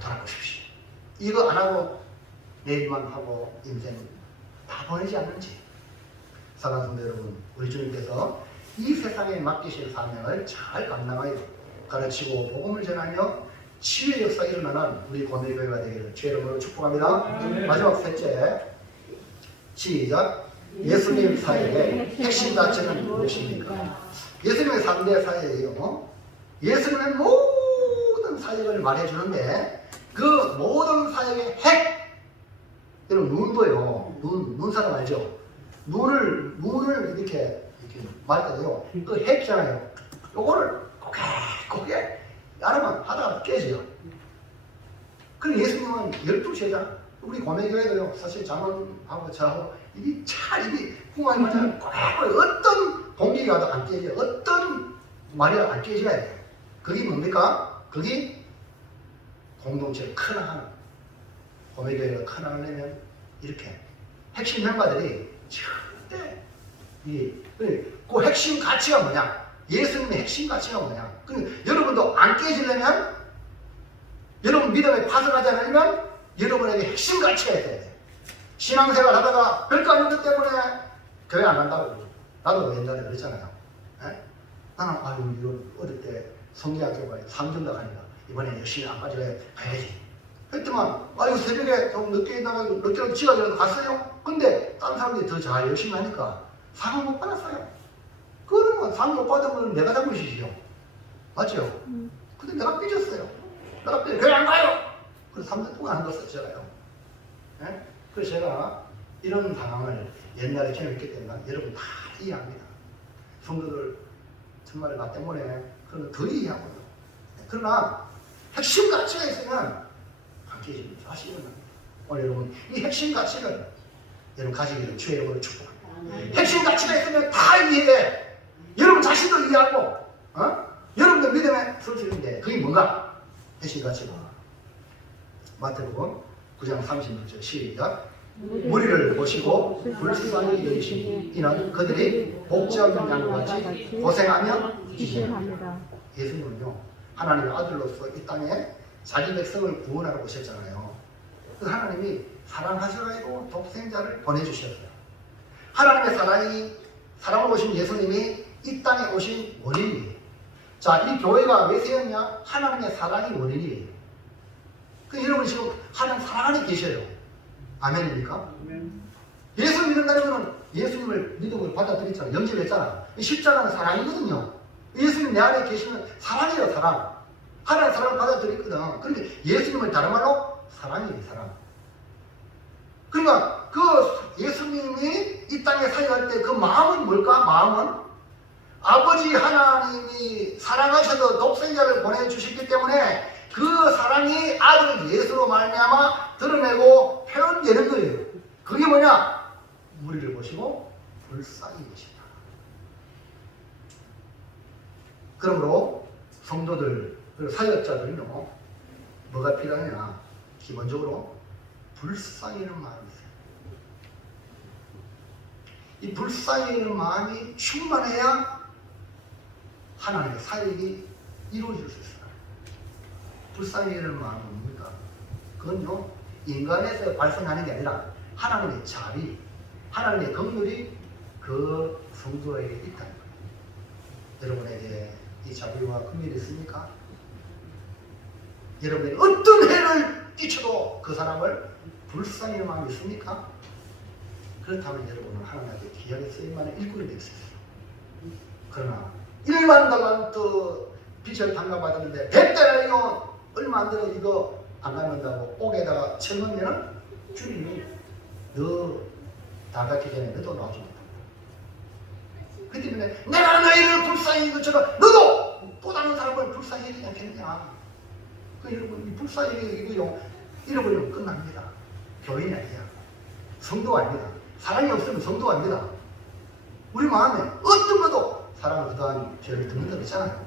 돌아보십시오. 이거 안 하고 내일만 하고 인생 다 보내지 않는지. 사랑하는 성도 여러분, 우리 주님께서 이 세상에 맡기신 사명을 잘 감당하여 가르치고 복음을 전하며 치유의 역사가 일어나는 우리 고매교회가 되기를 주의 이름으로 축복합니다. 마지막 셋째 시작. 예수님 사역의 핵심 가치는 무엇입니까? 예수님의 3대 사역이요. 예수님의 모든 사역을 말해주는데 그 모든 사역의 핵. 여러분 눈도요. 눈 사람 알죠? 눈을 이렇게 말해요. 그 핵이잖아요. 요거를 고개 여러분 하다가 깨져요. 그럼 예수님은 12제자 우리 고매교회도요. 사실 장로하고 저하고 입이 궁합이 맞아요. 어떤 공격이 와도 안 깨져요. 어떤 말이 안 깨져야 돼요. 그게 뭡니까? 그게 공동체를 커나가는 고매교회가 커나가려면 이렇게 핵심 멤버들이 절대 그 핵심 가치가 뭐냐? 예수님의 핵심 가치가 뭐냐? 여러분도 안 깨지려면 여러분 믿음에 파손하지 않으면 여러분에게 핵심 가치가 있어야 돼요. 신앙생활 하다가 별거 아닌 것 때문에 교회 안 간다고. 나도 옛날에 그랬잖아요. 나는 이거 어릴 때 성경학교 가니까 상정다 가니까 이번에 열심히 아까 전에 가야지. 했더만 이거 새벽에 좀 늦게 나가고 늦게라도 지각이라도 갔어요. 근데 다른 사람들이 더 잘 열심히 하니까 상을 못 받았어요. 그러면 상 못 받으면 내가 잘못이지요. 맞죠? 근데 내가 삐졌어요. 내가 삐졌어요. 왜 안 가요? 그래서 3년 동안 한 거였어요, 제가요. 네? 그래서 제가 이런 상황을 옛날에 경험했기 때문에 여러분 다 이해합니다. 성도들 정말 나 때문에 그런 더 이해하거든요. 그러나 핵심 가치가 있으면 관계심이 다시 일어납니다. 오늘 여러분 이 핵심 가치를 여러분 가지기를 주의 이름으로 축복합니다. 핵심 가치가 있으면 다 이해해. 여러분 자신도 이해하고 여러분들 믿음에 설 수 있는데 그게 뭔가? 핵심 가치가 마태복음 9장 36절 시작. 무리를 보시고 불쌍히 여기시니 이는 그들이 목자 없는 양같이 고생하며 이기합니다. 예수님은요 하나님의 아들로서 이 땅에 자기 백성을 구원하러 오셨잖아요. 그 하나님이 사랑하셔가지고 독생자를 보내주셨어요. 하나님의 사랑을 오신 예수님이 이 땅에 오신 원인이에요. 자, 이 교회가 왜 세웠냐? 하나님의 사랑이 원인이에요. 그 여러분 지금 하나님 사랑 안에 계셔요. 아멘입니까? 예수 믿는다는 것은 예수님을 믿음을 받아들였잖아. 영접했잖아. 십자가는 사랑이거든요. 예수님 내 안에 계시면 사랑이에요, 사랑. 하나님 사랑을 받아들였거든. 그러니까 예수님을 다른 말로 사랑이에요, 사랑. 그러니까 그 예수님이 이 땅에 사역할 때 그 마음은 뭘까? 마음은 아버지 하나님이 사랑하셔서 독생자를 보내주셨기 때문에 그 사랑이 아들 예수로 말미암아 드러내고 표현되는 거예요. 그게 뭐냐? 무리를 보시고 불쌍히 여기신다. 그러므로 성도들 그리고 사역자들은요 뭐가 필요하냐? 기본적으로 불쌍히 여기는 마음이 있어요. 이 불쌍히 여기는 마음이 충만해야 하나님의 사역이 이루어질 수 있어요. 불쌍히 여기는 마음은 뭡니까? 그건요 인간에서 발생하는 게 아니라 하나님의 자비, 하나님의 긍휼이 그 성도에게 있다는 거예요. 여러분에게 이 자비와 긍휼이 있습니까? 여러분에게 어떤 해를 끼쳐도 그 사람을 불쌍히 여기는 마음이 있습니까? 그렇다면 여러분은 하나님께 귀하게 쓰임만의 일꾼이 될 수 있어요. 그러나 1만 달란트 빚을 반납받았는데 100달러이면 얼마 안 되는 이거 안 갚는다고 옥에다가 쳐넣으면 주님이 너 다 갚기 전에 너도 놔주겠다. 그 때문에 내가 너희를 불쌍히 여긴 것처럼 너도 또 다른 사람을 불쌍히 여기지 않겠느냐. 그 여러분 이 불쌍히 여기고요 잃어버리면 끝납니다. 교인이 아니야. 성도가 아닙니다. 사랑이 없으면 성도가 아닙니다. 우리 마음에 어떤 것도 사랑을 더한 죄를 듣는다 그랬잖아요.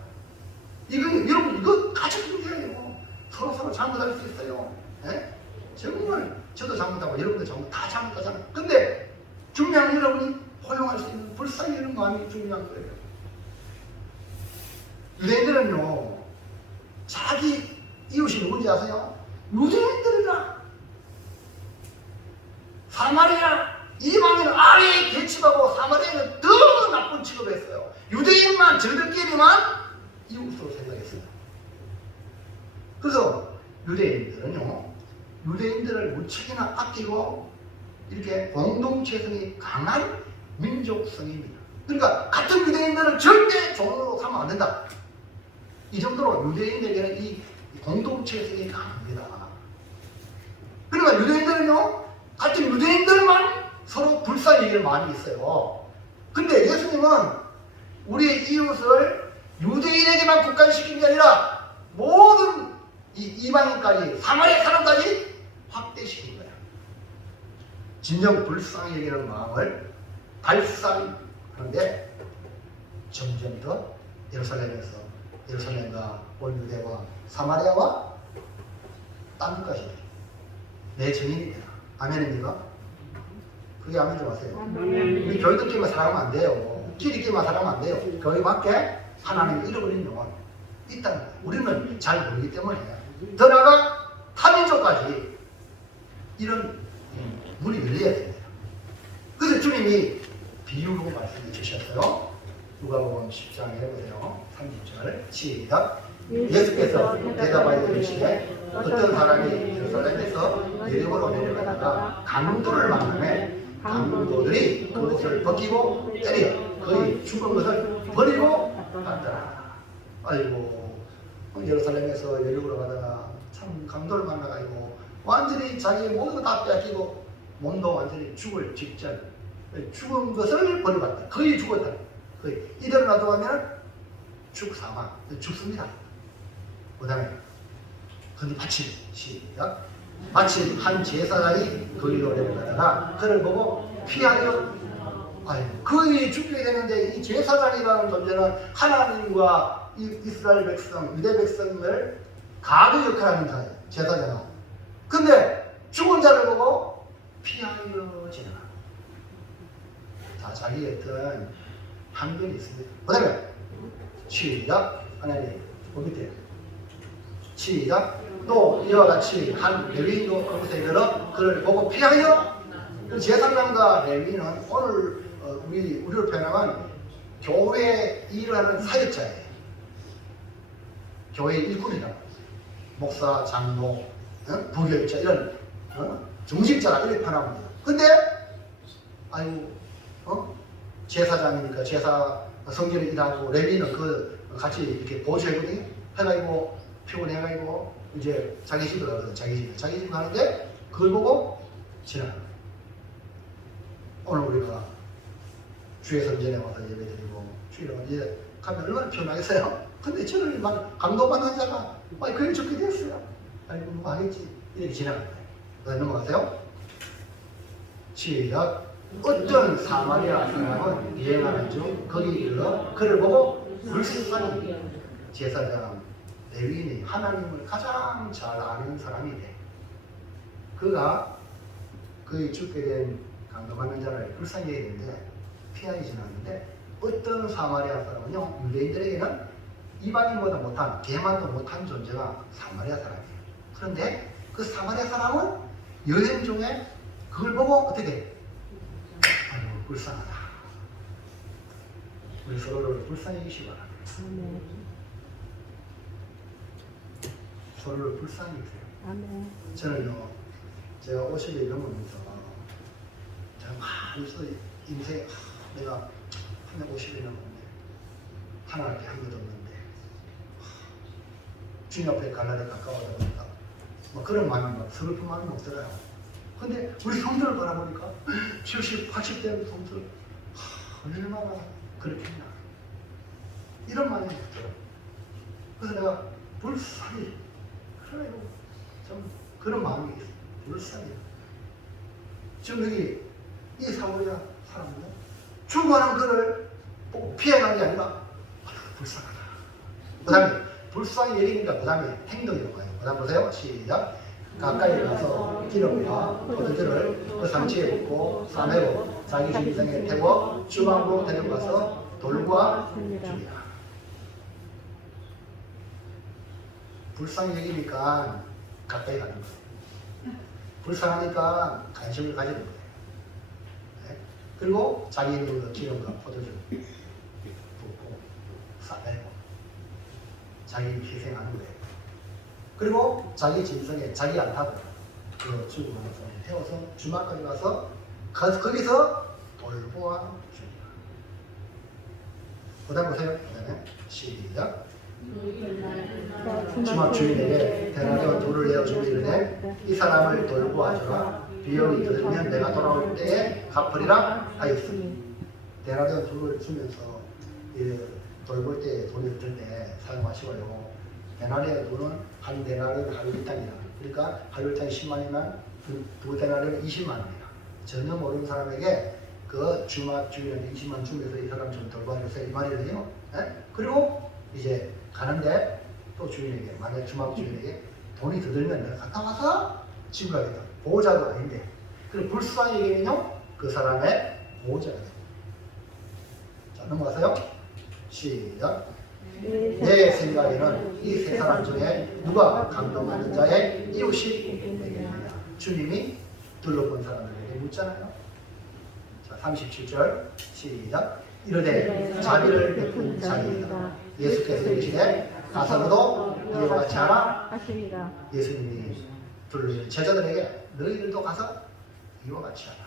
이거 여러분 이거 같이 중요해요. 서로 잘못할 수 있어요. 네? 정말 저도 잘못하고 여러분도 다 잘못하잖아요. 근데 중요한 건 여러분이 허용할 수 있는 불쌍히 여기는 마음이 중요한 거예요. 유대인들은요 자기 이웃이 누군지 아세요? 유대인들이라. 사마리아 이방인은 아래에 계집하고 사마리아는 더 나쁜 취급을 했어요. 유대인만 저들끼리만 이웃으로 생각했어요. 그래서 유대인들은요 유대인들을 무척이나 아끼고 이렇게 공동체성이 강한 민족성입니다. 그러니까 같은 유대인들은 절대 종으로 삼으면 안 된다. 이 정도로 유대인들에게는 이 공동체성이 강합니다. 그러니까 유대인들은요 같은 유대인들만 서로 불쌍히 여기는 마음이 있어요. 근데 예수님은 우리의 이웃을 유대인에게만 국한시킨 게 아니라 모든 이 이방인까지 사마리아 사람까지 확대시킨 거야. 진정 불쌍히 여기는 마음을 발산하는데 점점 더 예루살렘과 온 유대와 사마리아와 딴 것까지 내 증인입니다. 아멘입니까? 그게 아멘 좀 하세요. 우리 교회들끼리만 살아가면 안 돼요. 끼리끼리만 살아가면 안 돼요. 교회 밖에 하나님을 잃어버린 영혼 있다는 거예요. 우리는 잘 모르기 때문에 더 나아가 타민족까지 이런 문이 열려야 됩니다. 그래서 주님이 비유로 말씀해 주셨어요. 누가복음 10장에 해보세요. 30절 시작. 예수께서 대답하여 이르시되 어떤 사람이 예루살렘에서 예리고로 내려가다가 강도를 만나매 강도들이 그것을 벗기고 때려 거의 죽은 것을 버리고 갔더라. 아이고 예루살렘에서 예리고로 가다가 참 강도를 만나가지고 완전히 자기의 모든 거 다 빼앗기고 몸도 완전히 죽을 직전 죽은 것을 버리고 갔다. 거의 죽었다. 거의 이대로 놔두면 사망 죽습니다. 그 다음에 근데 마침 시작 마침 한 제사장이 거기로 내려가다가 그를 보고 피하여 거의 죽게 되는데 이 제사장이라는 존재는 하나님과 이스라엘 백성 유대 백성을 가드 역할을 하는 자예요. 제사장은. 근데 죽은 자를 보고 피하여 지나가. 자, 자기의 어떤 한변이 있습니다. 그 다음에 시작 하나님 그 밑에 시작 또 이와 같이 한 레위인도 그곳에 이르러 그를 보고 피하여. 제사장과 레위인은 오늘 우리를 표현하면 교회에 일하는 사역자예요. 교회 일꾼이다. 목사, 장로, 부교육자 이런 중직자라 이렇게 표현하면 돼요. 근데 제사장이니까 제사 성전에 일하고 레위인은 그 같이 이렇게 보조해거든요. 해가지고 피곤해가지고 이제 자기 집으로 가거든. 자기 집 가는데 그걸 보고 지나가는 거예요. 오늘 우리가 주의 성전에 와서 예배드리고 주일에 이제 가면 얼마나 피곤하겠어요? 근데 저를 막 감동받는 자가 그걸 좋게 됐어요. 아이고 누가 하겠지 이렇게 지나가는 거예요. 넘어가세요. 시작 어떤 사마리아 사람은 비행하는 중 거기 이르러 그를 보고 불쌍히 제사장 레위인이 하나님을 가장 잘 아는 사람이 돼. 그가 그의 죽게 된 강도받는 자를 불쌍히 했는데 피하여 지났는데 어떤 사마리아 사람은요 유대인들에게는 이방인보다 못한 개만도 못한 존재가 사마리아 사람이에요. 그런데 그 사마리아 사람은 여행 중에 그걸 보고 어떻게 아유 불쌍하다. 우리 서로를 불쌍히 여기시 바랍니다. 서로를 불쌍히 여기세요. 저는요 제가 50이 넘으면서 제가 많이 있어 인생 내가 한 50이 넘었는데 하나할 게 한 것도 없는데 주님 앞에 갈 날이 가까워다 보니까 뭐 그런 마음이 막 슬픈 마음이 없더라요. 근데 우리 성도를 바라보니까 70, 80대 성도들 얼마나 그렇겠나 이런 마음이 들더라고요. 그래서 내가 불쌍히 그래 좀 그런 마음이 있어요. 불쌍히 지금 여기 이 사마리아 사람은요 죽어가는 그를 피해간 게 아니라 불쌍하다. 그 다음에 불쌍히 여기니까 그 다음에 행동이라고 해요. 그 다음 보세요. 시작 가까이 가서 기름과 포도주를 그 상치에 붓고 싸매고 자기 짐승에 태워 주방으로 데려가서 돌과 주리라. 불쌍히 여기니까 가까이 가는 거예요. 불쌍하니까 관심을 가지는 거예요. 네? 그리고 자기 있는 기름과 포도주 붓고 싸매고 자기 희생하는 거예요. 그리고 자기 짐승에 자기 안 타고 그 죽고 나서 태워서 주막까지 가서 거기서 돌보아 줍니다. 그 다음 보세요. 그 다음에 시작 주막 주인에게 데나리온 돌을 내어주고 이르되 이 사람을 돌보아 주라. 비용이 들으면 내가 돌아올 때에 갚으리라 하였으니 데나리온 돌을 주면서 돌볼 때 돈을 들 때 사용하시고요. 데나리온 돈은 한 데나리온 하루일당이다. 그러니까 하루일당이 10만이면 두 데나리온 20만입니다. 전혀 모르는 사람에게 그 주막 주인한테 20만 주면서 이 사람 좀 돌봐주세요 이 말이거든요. 그리고 이제 가는데 또 주인에게 만약 주막 주인에게 돈이 더 들면 내가 갔다 와서 집을 하겠다. 보호자도 아닌데 그리고 불쌍히에게는요 그 사람의 보호자가 됩니다. 자 넘어가세요. 시작 내 생각에는 이 세 사람 중에 누가 감동받는 자의 이웃이 되겠느냐. 주님이 둘러본 사람들에게 묻잖아요. 자 37절 시작 이르되 자비를 베푼 자이다. 예수께서 이르시되 가서도 이와 같이 하라 하시니라. 예수님이 제자들에게 너희들도 가서 이와 같이 하라.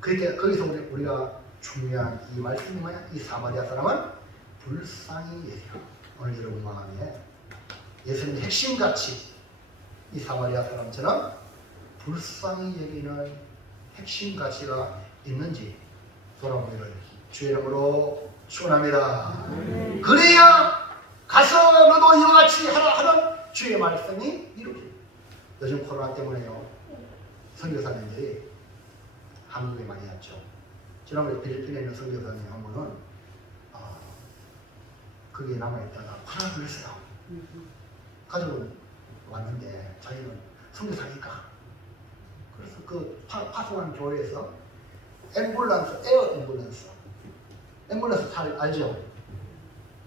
그때 거기서 우리가 중요한 이 말씀이 뭐냐? 이 사마리아 사람은 불쌍히 여겨. 오늘 여러분 마음에 예수님 핵심 가치, 이 사마리아 사람처럼 불쌍히 여기는 핵심 가치가 있는지 돌아보기를 주의 이름으로 축원합니다. 그래야 가서 너도 이와 같이 하라 하는 주의 말씀이 이루어집니다. 요즘 코로나 때문에요, 선교사님들이 한국에 많이 왔죠. 지난번에 필리핀에 있는 선교사님 한 분은 거기에 남아있다가 코로나 걸렸어요. 가족은 왔는데 자기는 선교사니까, 그래서 그 파송한 교회에서 앰뷸런스, 앰뷸런스 잘 알죠?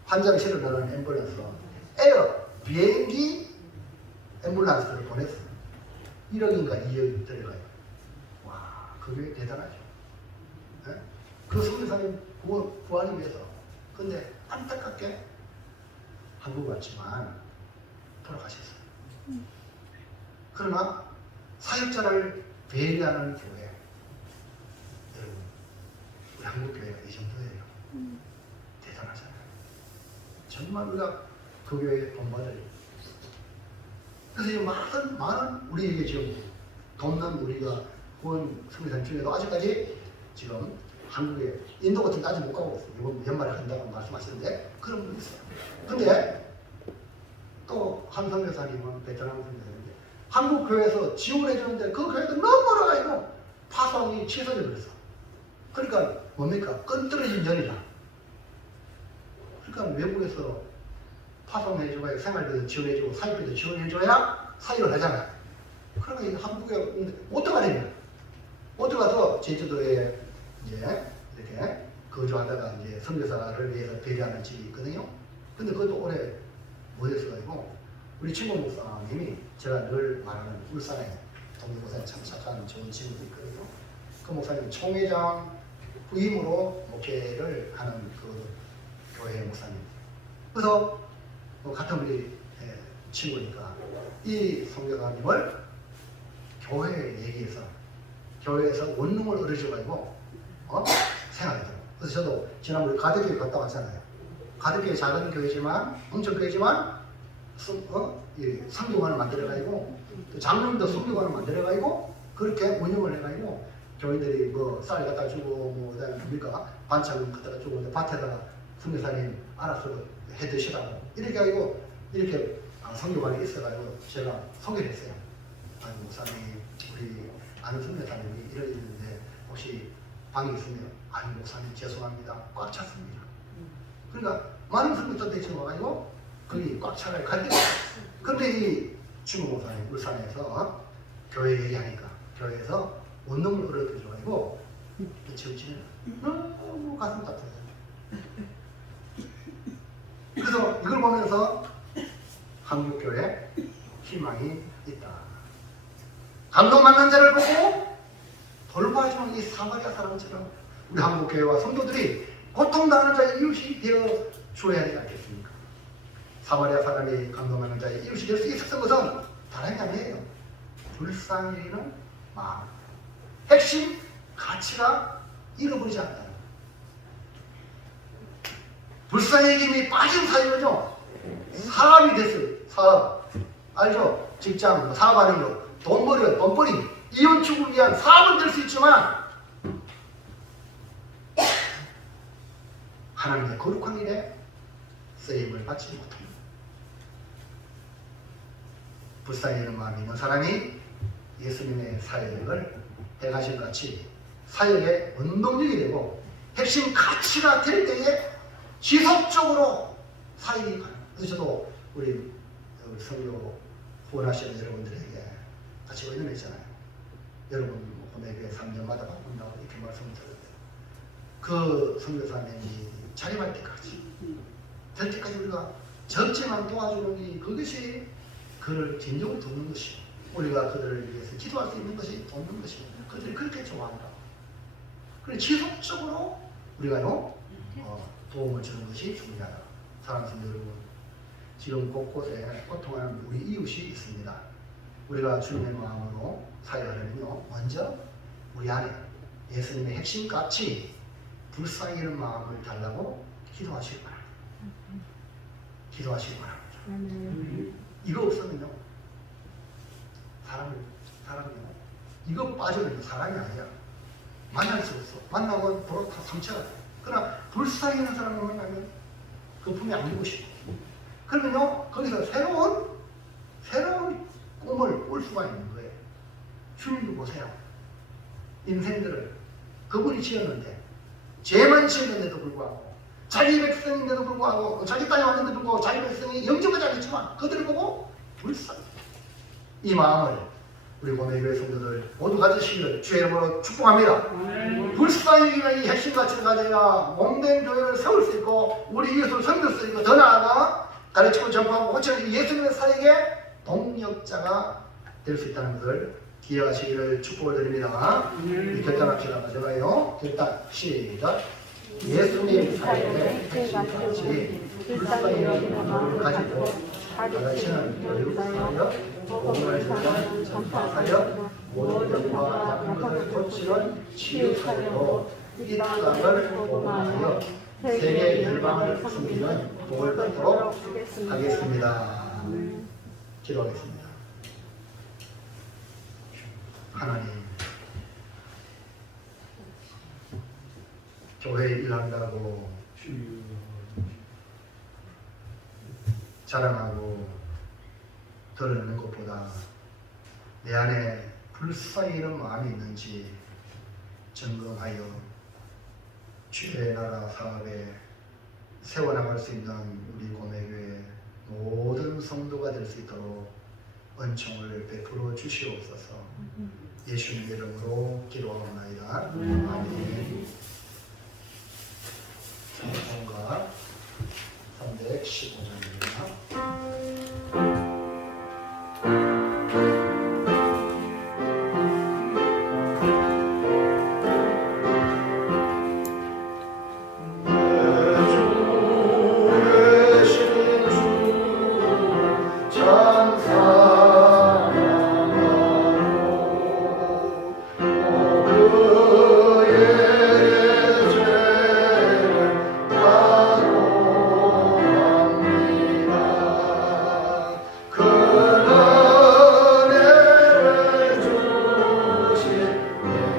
환자를 실어 넣는 앰뷸런스, 비행기 앰뷸런스를 보냈어요. 1억인가 2억이 들어가요. 와, 그게 대단하죠. 네? 그 선교사님 구하기 위해서. 근데 안타깝게 한국 왔지만 돌아가셨어요. 그러나 사역자를 배려하는 교회, 여러분, 우리 한국 교회가 이 정도예요. 대단하잖아요. 정말 우리가 그 교회에 본받을. 그래서 이 많은 우리에게 지금 돕는 우리가 구원 선교사님 중에도 아직까지 지금 한국에 인도 같은 데 아직 못 가고 있어요. 이번 연말에 간다고 말씀하시는데 그런 분이 있어요. 근데 또 한 선교사님은 베트남 선교사님인데 한국 교회에서 지원해 주는데 그 교회가 너무 멀어가지고 파송이 취소돼 버렸어. 그러니까 뭡니까? 끈떨어진 연이라. 그러니까 외국에서 파송해줘야 생활비도 지원해주고 사회비도 지원해줘야 사역을 하잖아요. 그러니까 한국에 못 들어가니까 못 들어가서 제주도에 이제 이렇게 거주하다가 이제 선교사를 위해서 배려하는 집이 있거든요. 근데 그것도 오래 못했어가지고 우리 친구 목사님이 제가 늘 말하는 울산에 동료 목사님 참 착한 좋은 친구도 있거든요. 그 목사님이 총회장 부임으로 목회를 하는 그 교회 목사님. 그래서 같은 우리 친구니까 이 선교사님을 교회 얘기해서 교회에서 원룸을 얻어줘가지고 생활하더라고요. 그래서 저도 지난번에 가덕교회 갔다 왔잖아요. 가덕교회 작은 교회지만 엄청 교회지만 상교관을 만들어가지고 장로님도 성교관을 만들어가지고 그렇게 운영을 해가지고 교인들이 뭐 쌀 갖다 주고 뭐 그다음에 뭡니까 반찬 갖다가 주고 밭에다가 선교사님 알아서 해 드시라고 이렇게 하고 이렇게 성교관이 있어가지고 제가 소개를 했어요. 아니 목사님 우리 아는 선교사님이 이러는데 혹시 방이 있으면 아니 목사님 죄송합니다 꽉 찼습니다. 그러니까 많은 선교사들이 지금 와가지고 거기 꽉 차가 갈 때. 그런데 이 중국 목사님 울산에서 교회 얘기하니까 교회에서 원룸을 얻어줘가지고 지금 너무 가슴 따뜻해요. 그래서 이걸 보면서 한국교회에 희망이 있다. 감동받는 자를 보고 돌봐주는 이 사마리아 사람처럼 우리 한국교회와 성도들이 고통당하는 자의 이웃이 되어 줘야 되지 않겠습니까? 사마리아 사람이 감동하는 자의 이웃이 될 수 있었던 것은 다른 게 아니에요. 불쌍히 여기는 마음. 핵심 가치가 잃어버리지 않는다. 불쌍히 여김이 빠진 사회는요, 사업이 됐어요. 사업. 알죠? 직장, 사업하는 거. 돈벌이. 이혼 축을 위한 사업은 될 수 있지만, 하나님의 거룩한 일에 쓰임을 받지 못합니다. 불쌍히 여기는 마음이 있는 사람이 예수님의 사역을 해가신 같이 사역의 원동력이 되고 핵심 가치가 될 때에 지속적으로 사역이 가능. 그래서 저도 우리 선교 후원하시는 여러분들에게 같이 의논했잖아요. 여러분 매교회 3년마다 바꾼다고 이렇게 말씀을 드렸어요. 그 선교사님이 자립할 때까지 될 때까지 우리가 적지만 도와주는 게 그것이 그를 진정을 돕는 것이고 우리가 그들을 위해서 기도할 수 있는 것이 돕는 것이고 그들이 그렇게 좋아한다. 그래서 지속적으로 우리가요 도움을 주는 것이 중요하다. 사랑하는 성도 여러분, 지금 곳곳에 고통하는 우리 이웃이 있습니다. 우리가 주님의 마음으로 사역하려면요, 먼저 우리 안에 예수님의 핵심 가치, 불쌍히 여기는 마음을 달라고 기도하시기 바랍니다. 기도하시기 바랍니다. 이거 없으면요, 사람이요, 이거 빠지면 사람이 아니야. 만날 수 없어. 만나면 바로 다 상처가 돼. 그러나 불쌍히 여기는 사람을 만나면 그 품에 안기고 싶어. 그러면요, 거기서 새로운 꿈을 꿀 수가 있는 거예요. 주님도 보세요. 인생들을 그분이 지었는데, 죄만 지었는데도 불구하고, 자기 백성인데도 불구하고, 자기 땅에 왔는데도 불구하고, 자기 백성이 영접하지 않았지만, 그들을 보고 불쌍히 이 마음을 우리 고매교회 성도들 모두 가지시기를 주의 이름으로 축복합니다. 불쌍히 이 핵심 가치를 가져야 몸된 교회를 세울 수 있고, 우리 이웃을 섬길 수 있고, 더 나아가 가르치고 전파하고 고치는 예수님의 사역의 동력자가 될 수 있다는 것을 기억하시기를 축복을 드립니다. 결단합시다. 마지막에요. 결단 시작. 예수님 사역의 핵심까지 불쌍히 여기는 마음을 가지고 가르치는 교육사역, 복음을 전하는 전파사역, 모든 병과 약한 것을 고치는 치유사역으로 이 땅을 복음하여 세계 열방을 섬기는 복을 받도록 하겠습니다. 기도하겠습니다. 하나님, 교회에 일한다고 자랑하고 드러내는 것보다 내 안에 불쌍히 이런 마음이 있는지 점검하여 주의 나라 사업에 세워나갈 수 있는 우리 고매교회 모든 성도가 될 수 있도록 은총을 베풀어 주시옵소서. 예수님의 이름으로 기도하옵나이다. 아멘.